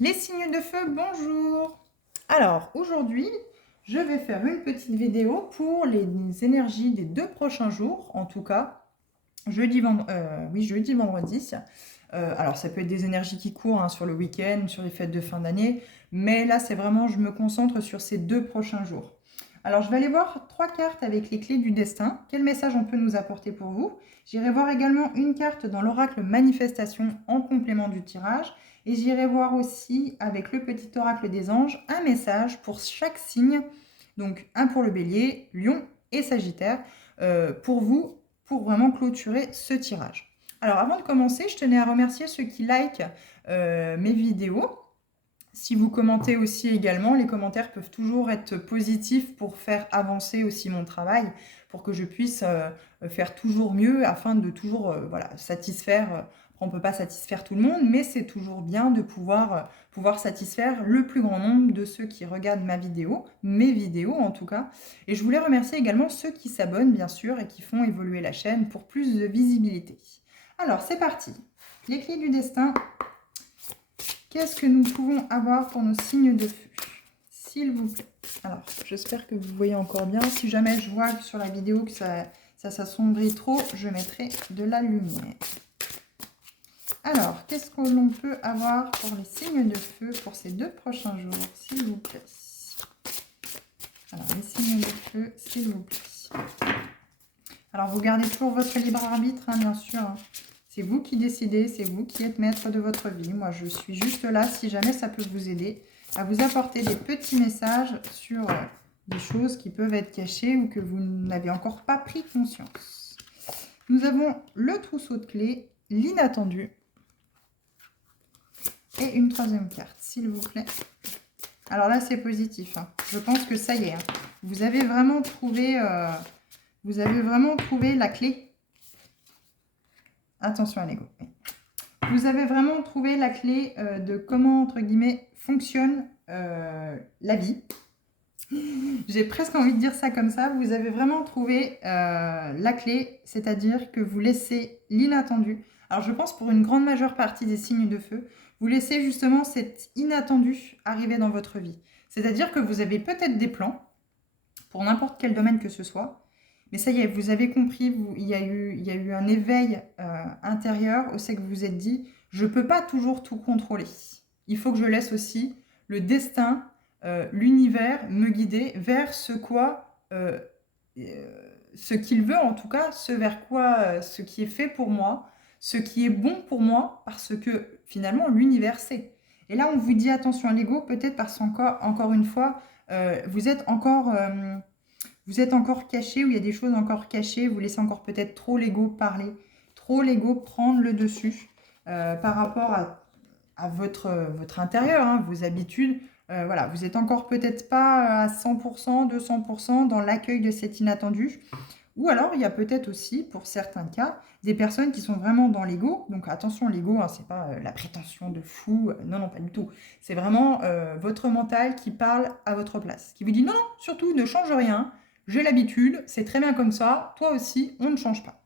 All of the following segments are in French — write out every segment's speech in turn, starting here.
Les signes de feu, bonjour. Alors, aujourd'hui, je vais faire une petite vidéo pour les énergies des 2 prochains jours, en tout cas, jeudi, vendredi. Alors, ça peut être des énergies qui courent hein, sur le week-end, sur les fêtes de fin d'année, mais là, c'est vraiment, je me concentre sur ces 2 prochains jours. Alors, je vais aller voir 3 cartes avec les clés du destin. Quel message on peut nous apporter pour vous? J'irai voir également une carte dans l'oracle manifestation en complément du tirage. Et j'irai voir aussi avec le petit oracle des anges un message pour chaque signe. Donc un pour le bélier, lion et sagittaire pour vous, pour vraiment clôturer ce tirage. Alors avant de commencer, je tenais à remercier ceux qui likent mes vidéos. Si vous commentez aussi également, les commentaires peuvent toujours être positifs pour faire avancer aussi mon travail, pour que je puisse faire toujours mieux afin de toujours satisfaire. On ne peut pas satisfaire tout le monde, mais c'est toujours bien de pouvoir satisfaire le plus grand nombre de ceux qui regardent ma vidéo, mes vidéos en tout cas. Et je voulais remercier également ceux qui s'abonnent bien sûr et qui font évoluer la chaîne pour plus de visibilité. Alors c'est parti, les clés du destin. Qu'est-ce que nous pouvons avoir pour nos signes de feu? S'il vous plaît. Alors, j'espère que vous voyez encore bien. Si jamais je vois sur la vidéo que ça s'assombrit trop, je mettrai de la lumière. Alors, qu'est-ce que l'on peut avoir pour les signes de feu pour ces 2 prochains jours, s'il vous plaît? Alors, les signes de feu, s'il vous plaît. Alors, vous gardez toujours votre libre arbitre, hein, bien sûr. C'est vous qui décidez, c'est vous qui êtes maître de votre vie. Moi, je suis juste là, si jamais ça peut vous aider, à vous apporter des petits messages sur des choses qui peuvent être cachées ou que vous n'avez encore pas pris conscience. Nous avons le trousseau de clés, l'inattendu et une 3e carte, s'il vous plaît. Alors là, c'est positif. Hein. Je pense que ça y est. Hein. Vous avez vraiment trouvé la clé. Attention à l'ego. Vous avez vraiment trouvé la clé de comment, entre guillemets, fonctionne la vie. J'ai presque envie de dire ça comme ça. Vous avez vraiment trouvé la clé, c'est-à-dire que vous laissez l'inattendu. Alors, je pense pour une grande majeure partie des signes de feu, vous laissez justement cet inattendu arriver dans votre vie. C'est-à-dire que vous avez peut-être des plans, pour n'importe quel domaine que ce soit, mais ça y est, vous avez compris, il y a eu un éveil intérieur où c'est que vous vous êtes dit, je ne peux pas toujours tout contrôler. Il faut que je laisse aussi le destin, l'univers me guider vers ce qu'il veut en tout cas, ce qui est fait pour moi, ce qui est bon pour moi, parce que finalement l'univers sait. Et là, on vous dit attention à l'ego, peut-être parce qu'encore une fois, vous êtes encore caché, ou il y a des choses encore cachées, vous laissez encore peut-être trop l'ego parler, trop l'ego prendre le dessus par rapport à votre intérieur, hein, vos habitudes. Voilà, vous n'êtes encore peut-être pas à 100%, 200% dans l'accueil de cet inattendu. Ou alors, il y a peut-être aussi, pour certains cas, des personnes qui sont vraiment dans l'ego. Donc attention, l'ego, hein, c'est pas la prétention de fou. Non, non, pas du tout. C'est vraiment votre mental qui parle à votre place. Qui vous dit non, non, surtout, ne change rien. J'ai l'habitude, c'est très bien comme ça. Toi aussi, on ne change pas.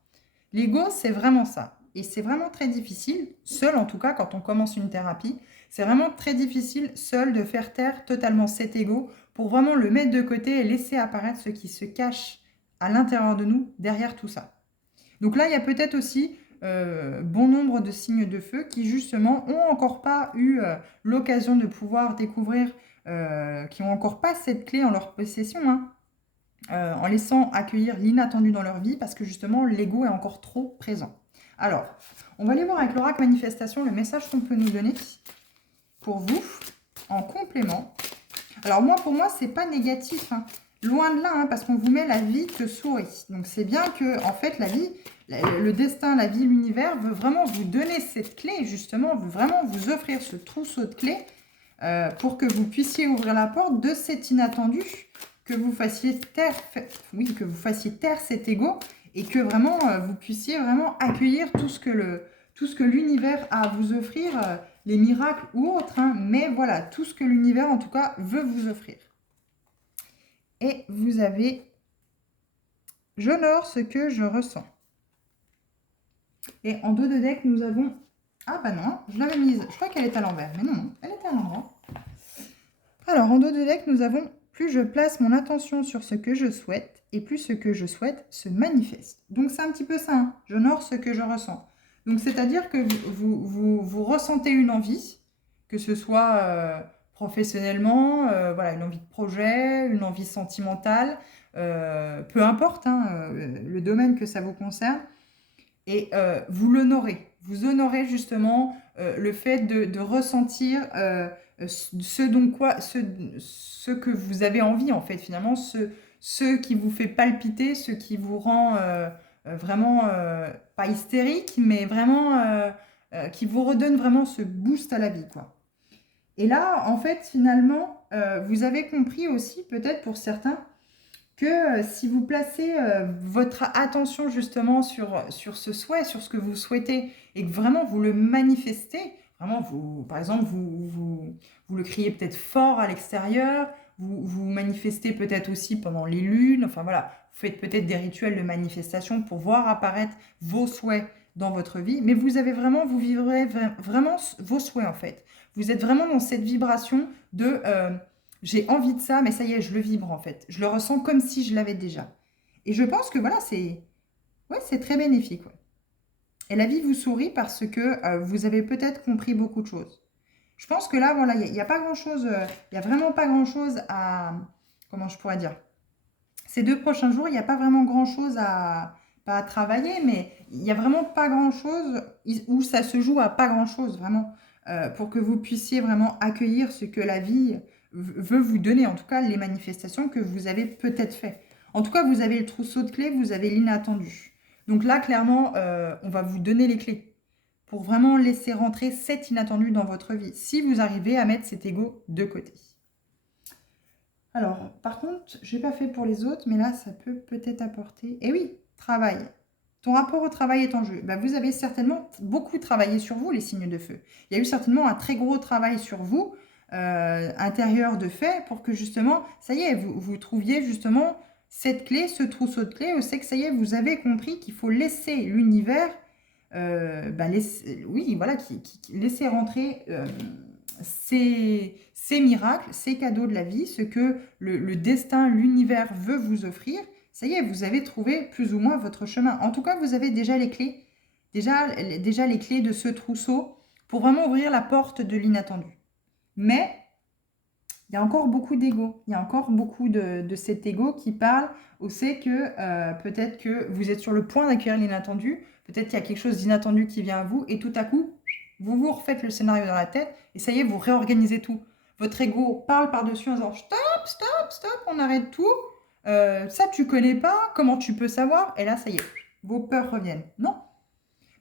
L'ego, c'est vraiment ça. Et c'est vraiment très difficile, seul en tout cas, quand on commence une thérapie, c'est vraiment très difficile, seul, de faire taire totalement cet ego pour vraiment le mettre de côté et laisser apparaître ce qui se cache à l'intérieur de nous, derrière tout ça. Donc là, il y a peut-être aussi bon nombre de signes de feu qui, justement, n'ont encore pas eu l'occasion de pouvoir découvrir, qui n'ont encore pas cette clé en leur possession, hein, en laissant accueillir l'inattendu dans leur vie, parce que, justement, l'ego est encore trop présent. Alors, on va aller voir avec l'oracle manifestation le message qu'on peut nous donner pour vous, en complément. Alors moi, pour moi, c'est pas négatif, hein. Loin de là, hein, parce qu'on vous met la vie te sourit. Donc c'est bien que, en fait, la vie, le destin, la vie, l'univers veut vraiment vous donner cette clé, justement, veut vraiment vous offrir ce trousseau de clés pour que vous puissiez ouvrir la porte de cet inattendu, que vous fassiez taire, que vous fassiez taire cet ego et que vraiment vous puissiez vraiment accueillir tout ce que l'univers a à vous offrir, les miracles ou autres, hein, mais voilà, tout ce que l'univers en tout cas veut vous offrir. Et vous avez « J'honore ce que je ressens ». Et en dos de deck, nous avons... Ah bah non, je l'avais mise, je crois qu'elle est à l'envers, mais non, elle est Alors, en dos de deck, nous avons « Plus je place mon attention sur ce que je souhaite, et plus ce que je souhaite se manifeste ». Donc, c'est un petit peu ça, hein. J'honore ce que je ressens. Donc, c'est-à-dire que vous ressentez une envie, que ce soit professionnellement, voilà, une envie de projet, une envie sentimentale, peu importe hein, le domaine que ça vous concerne, et vous l'honorez. Vous honorez justement le fait de ressentir ce que vous avez envie, en fait, finalement, ce qui vous fait palpiter, ce qui vous rend vraiment, pas hystérique, mais vraiment, qui vous redonne vraiment ce boost à la vie, quoi. Et là, en fait, finalement, vous avez compris aussi, peut-être pour certains, que si vous placez votre attention justement sur ce souhait, sur ce que vous souhaitez, et que vraiment vous le manifestez, vraiment, par exemple, vous le criez peut-être fort à l'extérieur, vous manifestez peut-être aussi pendant les lunes, enfin voilà, vous faites peut-être des rituels de manifestation pour voir apparaître vos souhaits dans votre vie, mais vous vivrez vraiment vos souhaits en fait. Vous êtes vraiment dans cette vibration de j'ai envie de ça, mais ça y est, je le vibre en fait. Je le ressens comme si je l'avais déjà. Et je pense que voilà, c'est très bénéfique. Ouais. Et la vie vous sourit parce que vous avez peut-être compris beaucoup de choses. Je pense que là, voilà, il n'y a pas grand-chose, il n'y a vraiment pas grand-chose à... Comment je pourrais dire? Ces 2 prochains jours, il n'y a pas vraiment grand-chose pas à travailler, mais il n'y a vraiment pas grand-chose où ça se joue à pas grand-chose, vraiment, pour que vous puissiez vraiment accueillir ce que la vie veut vous donner, en tout cas les manifestations que vous avez peut-être fait. En tout cas, vous avez le trousseau de clés, vous avez l'inattendu. Donc là, clairement, on va vous donner les clés pour vraiment laisser rentrer cet inattendu dans votre vie, si vous arrivez à mettre cet ego de côté. Alors, par contre, je n'ai pas fait pour les autres, mais là, ça peut peut-être apporter... Eh oui, travail. Ton rapport au travail est en jeu. Ben, vous avez certainement beaucoup travaillé sur vous, les signes de feu. Il y a eu certainement un très gros travail sur vous, intérieur de fait, pour que justement, ça y est, vous trouviez justement cette clé, ce trousseau de clés, c'est que ça y est, vous avez compris qu'il faut laisser l'univers, oui, voilà, laisser rentrer... ces miracles, ces cadeaux de la vie, ce que le destin, l'univers veut vous offrir, ça y est, vous avez trouvé plus ou moins votre chemin. En tout cas, vous avez déjà les clés, déjà les clés de ce trousseau pour vraiment ouvrir la porte de l'inattendu. Mais il y a encore beaucoup d'ego, il y a encore beaucoup de cet ego qui parle au fait que peut-être que vous êtes sur le point d'accueillir l'inattendu, peut-être qu'il y a quelque chose d'inattendu qui vient à vous et tout à coup, vous refaites le scénario dans la tête et ça y est, vous réorganisez tout. Votre ego parle par-dessus en disant stop, stop, stop, on arrête tout. Ça, tu connais pas, comment tu peux savoir? Et là, ça y est, vos peurs reviennent. Non.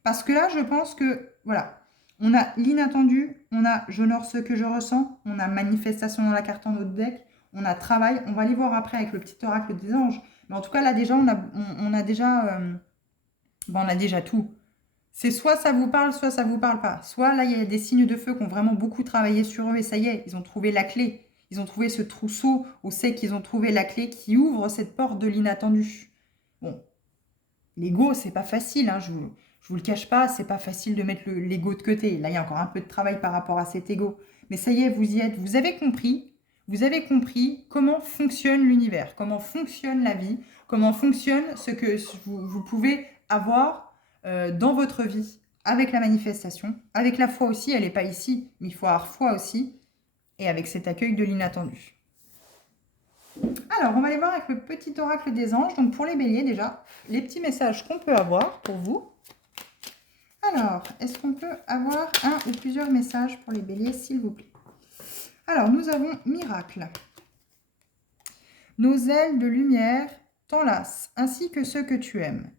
Parce que là, je pense que, voilà, on a l'inattendu, on a j'honore ce que je ressens, on a manifestation dans la carte en haut de deck, on a travail. On va aller voir après avec le petit oracle des anges. Mais en tout cas, là, déjà, on a déjà tout. C'est soit ça vous parle, soit ça vous parle pas. Soit là, il y a des signes de feu qui ont vraiment beaucoup travaillé sur eux et ça y est, ils ont trouvé la clé. Ils ont trouvé ce trousseau où c'est qu'ils ont trouvé la clé qui ouvre cette porte de l'inattendu. Bon, l'ego, c'est pas facile, hein, je vous le cache pas, c'est pas facile de mettre l'ego de côté. Là, il y a encore un peu de travail par rapport à cet ego. Mais ça y est, vous y êtes. Vous avez compris comment fonctionne l'univers, comment fonctionne la vie, comment fonctionne ce que vous pouvez avoir dans votre vie, avec la manifestation, avec la foi aussi, elle n'est pas ici, mais il faut avoir foi aussi, et avec cet accueil de l'inattendu. Alors, on va aller voir avec le petit oracle des anges. Donc, pour les béliers, déjà, les petits messages qu'on peut avoir pour vous. Alors, est-ce qu'on peut avoir un ou plusieurs messages pour les béliers, s'il vous plaît? Alors, nous avons miracle. Nos ailes de lumière t'enlacent, ainsi que ceux que tu aimes.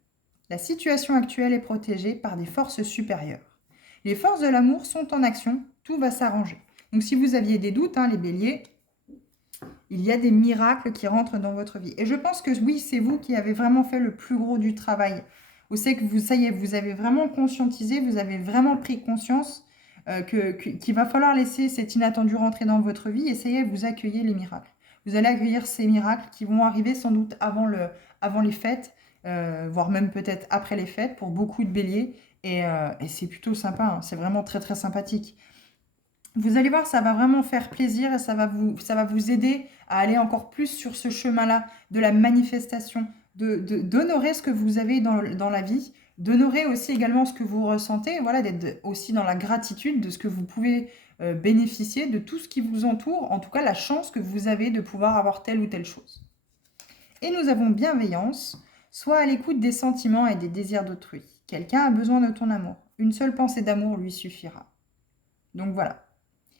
La situation actuelle est protégée par des forces supérieures. Les forces de l'amour sont en action, tout va s'arranger. Donc si vous aviez des doutes, hein, les béliers, il y a des miracles qui rentrent dans votre vie. Et je pense que oui, c'est vous qui avez vraiment fait le plus gros du travail. Vous savez que ça y est, vous avez vraiment conscientisé, vous avez vraiment pris conscience qu'il va falloir laisser cet inattendu rentrer dans votre vie et ça y est, vous accueillez les miracles. Vous allez accueillir ces miracles qui vont arriver sans doute avant les fêtes, voire même peut-être après les fêtes pour beaucoup de béliers. Et c'est plutôt sympa, hein. C'est vraiment très très sympathique. Vous allez voir, ça va vraiment faire plaisir et ça va vous aider à aller encore plus sur ce chemin-là de la manifestation, d'honorer ce que vous avez dans la vie, d'honorer aussi également ce que vous ressentez, voilà, d'être aussi dans la gratitude de ce que vous pouvez bénéficier, de tout ce qui vous entoure, en tout cas la chance que vous avez de pouvoir avoir telle ou telle chose. Et nous avons bienveillance, sois à l'écoute des sentiments et des désirs d'autrui. Quelqu'un a besoin de ton amour. Une seule pensée d'amour lui suffira. Donc voilà.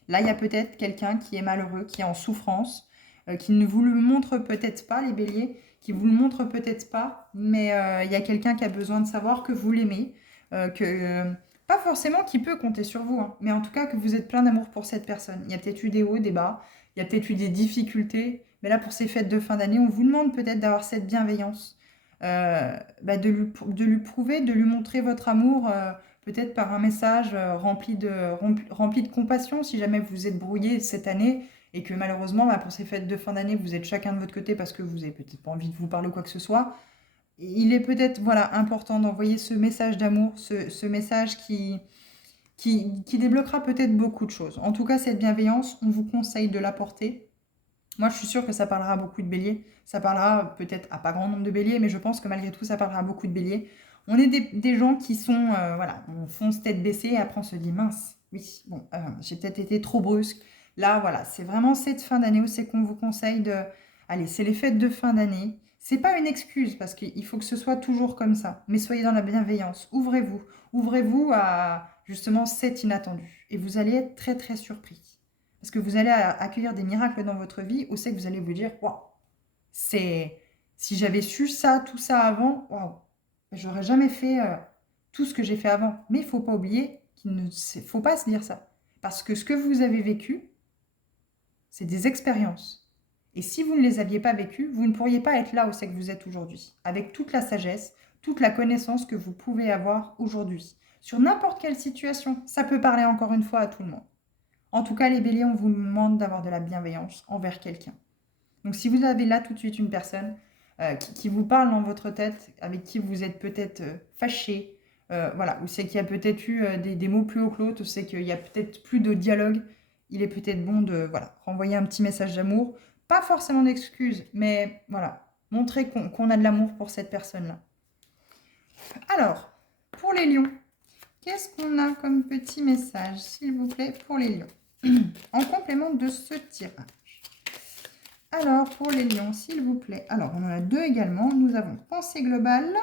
Là, il y a peut-être quelqu'un qui est malheureux, qui est en souffrance, qui ne vous le montre peut-être pas, les béliers, qui vous le montre peut-être pas, mais il y a quelqu'un qui a besoin de savoir que vous l'aimez, pas forcément qui peut compter sur vous, hein, mais en tout cas que vous êtes plein d'amour pour cette personne. Il y a peut-être eu des hauts, des bas, il y a peut-être eu des difficultés, mais là, pour ces fêtes de fin d'année, on vous demande peut-être d'avoir cette bienveillance, de lui prouver, de lui montrer votre amour, peut-être par un message rempli de compassion, si jamais vous êtes brouillé cette année et que malheureusement, pour ces fêtes de fin d'année, vous êtes chacun de votre côté parce que vous n'avez peut-être pas envie de vous parler ou quoi que ce soit. Il est peut-être important d'envoyer ce message d'amour, ce message qui débloquera peut-être beaucoup de choses. En tout cas, cette bienveillance, on vous conseille de l'apporter. Moi, je suis sûre que ça parlera à beaucoup de béliers. Ça parlera peut-être à pas grand nombre de béliers, mais je pense que malgré tout, ça parlera à beaucoup de béliers. On est des gens qui sont, on fonce tête baissée et après on se dit, mince, oui, bon, j'ai peut-être été trop brusque. Là, voilà, c'est vraiment cette fin d'année où c'est qu'on vous conseille de... Allez, c'est les fêtes de fin d'année. C'est pas une excuse parce qu'il faut que ce soit toujours comme ça. Mais soyez dans la bienveillance. Ouvrez-vous. Ouvrez-vous à justement cet inattendu. Et vous allez être très, très surpris. Parce que vous allez accueillir des miracles dans votre vie où c'est que vous allez vous dire, waouh, si j'avais su ça, tout ça avant, waouh, j'aurais jamais fait tout ce que j'ai fait avant. Mais il ne faut pas oublier qu'il ne faut pas se dire ça. Parce que ce que vous avez vécu, c'est des expériences. Et si vous ne les aviez pas vécues, vous ne pourriez pas être là où c'est que vous êtes aujourd'hui, avec toute la sagesse, toute la connaissance que vous pouvez avoir aujourd'hui. Sur n'importe quelle situation, ça peut parler encore une fois à tout le monde. En tout cas, les béliers, on vous demande d'avoir de la bienveillance envers quelqu'un. Donc si vous avez là tout de suite une personne qui vous parle dans votre tête, avec qui vous êtes peut-être fâché, voilà, ou c'est qu'il y a peut-être eu des mots plus haut que l'autre, ou c'est qu'il y a peut-être plus de dialogue, il est peut-être bon de renvoyer un petit message d'amour. Pas forcément d'excuses, mais voilà, montrer qu'on a de l'amour pour cette personne-là. Alors, pour les lions, qu'est-ce qu'on a comme petit message, s'il vous plaît, pour les lions, en complément de ce tirage? Alors, pour les lions, s'il vous plaît. Alors, on en a deux également. Nous avons pensée globale.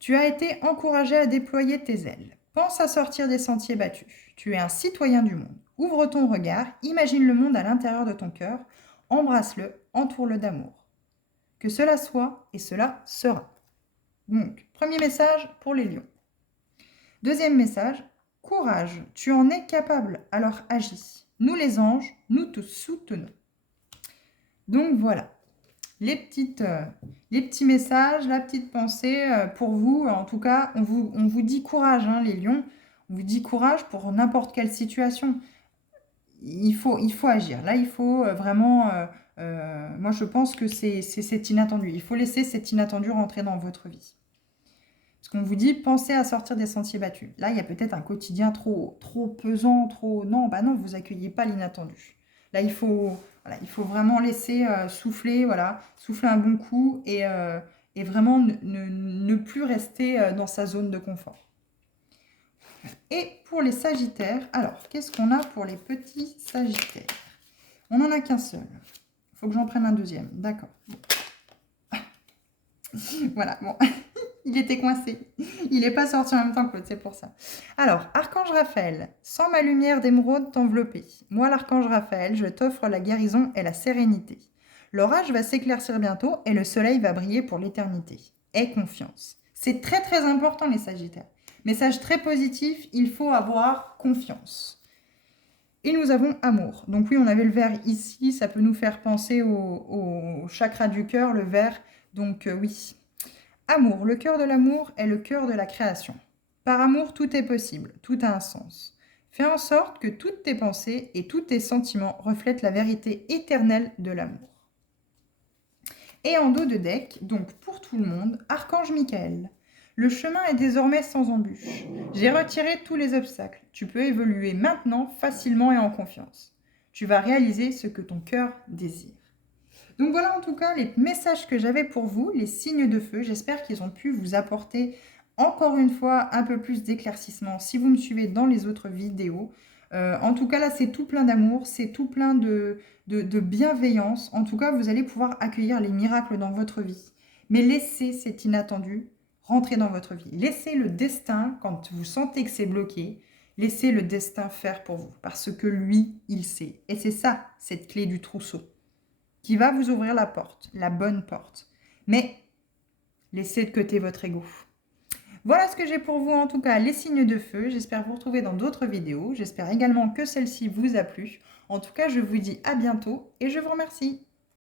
Tu as été encouragé à déployer tes ailes. Pense à sortir des sentiers battus. Tu es un citoyen du monde. Ouvre ton regard, imagine le monde à l'intérieur de ton cœur, embrasse-le, entoure-le d'amour. Que cela soit et cela sera. Donc, premier message pour les lions. Deuxième message, courage, tu en es capable, alors agis. Nous les anges, nous te soutenons. Donc voilà, les petits messages, la petite pensée pour vous. En tout cas, on vous dit courage, hein, les lions. On vous dit courage pour n'importe quelle situation. Il faut agir. Là, il faut vraiment... moi, je pense que c'est cet inattendu. Il faut laisser cet inattendu rentrer dans votre vie. Parce qu'on vous dit, pensez à sortir des sentiers battus. Là, il y a peut-être un quotidien trop pesant, trop... Non, vous n'accueillez pas l'inattendu. Là, il faut vraiment laisser souffler, souffler un bon coup et vraiment ne plus rester dans sa zone de confort. Et pour les sagittaires, alors, qu'est-ce qu'on a pour les petits sagittaires? On n'en a qu'un seul. Il faut que j'en prenne un deuxième. D'accord. Voilà, bon. Il était coincé. Il n'est pas sorti en même temps que l'autre, c'est pour ça. Alors, Archange Raphaël, sans ma lumière d'émeraude t'envelopper. Moi, l'Archange Raphaël, je t'offre la guérison et la sérénité. L'orage va s'éclaircir bientôt et le soleil va briller pour l'éternité. Aie confiance. C'est très très important les Sagittaires. Message très positif, il faut avoir confiance. Et nous avons amour. Donc oui, on avait le vert ici, ça peut nous faire penser au chakra du cœur, le vert. Donc oui. Amour, le cœur de l'amour est le cœur de la création. Par amour, tout est possible, tout a un sens. Fais en sorte que toutes tes pensées et tous tes sentiments reflètent la vérité éternelle de l'amour. Et en dos de deck, donc pour tout le monde, Archange Michael. Le chemin est désormais sans embûche. J'ai retiré tous les obstacles. Tu peux évoluer maintenant facilement et en confiance. Tu vas réaliser ce que ton cœur désire. Donc voilà en tout cas les messages que j'avais pour vous, les signes de feu. J'espère qu'ils ont pu vous apporter encore une fois un peu plus d'éclaircissement si vous me suivez dans les autres vidéos. En tout cas là c'est tout plein d'amour, c'est tout plein de bienveillance. En tout cas vous allez pouvoir accueillir les miracles dans votre vie. Mais laissez cet inattendu rentrer dans votre vie. Laissez le destin, quand vous sentez que c'est bloqué, laissez le destin faire pour vous. Parce que lui, il sait. Et c'est ça, cette clé du trousseau qui va vous ouvrir la porte, la bonne porte. Mais laissez de côté votre ego. Voilà ce que j'ai pour vous en tout cas, les signes de feu. J'espère vous retrouver dans d'autres vidéos. J'espère également que celle-ci vous a plu. En tout cas, je vous dis à bientôt et je vous remercie.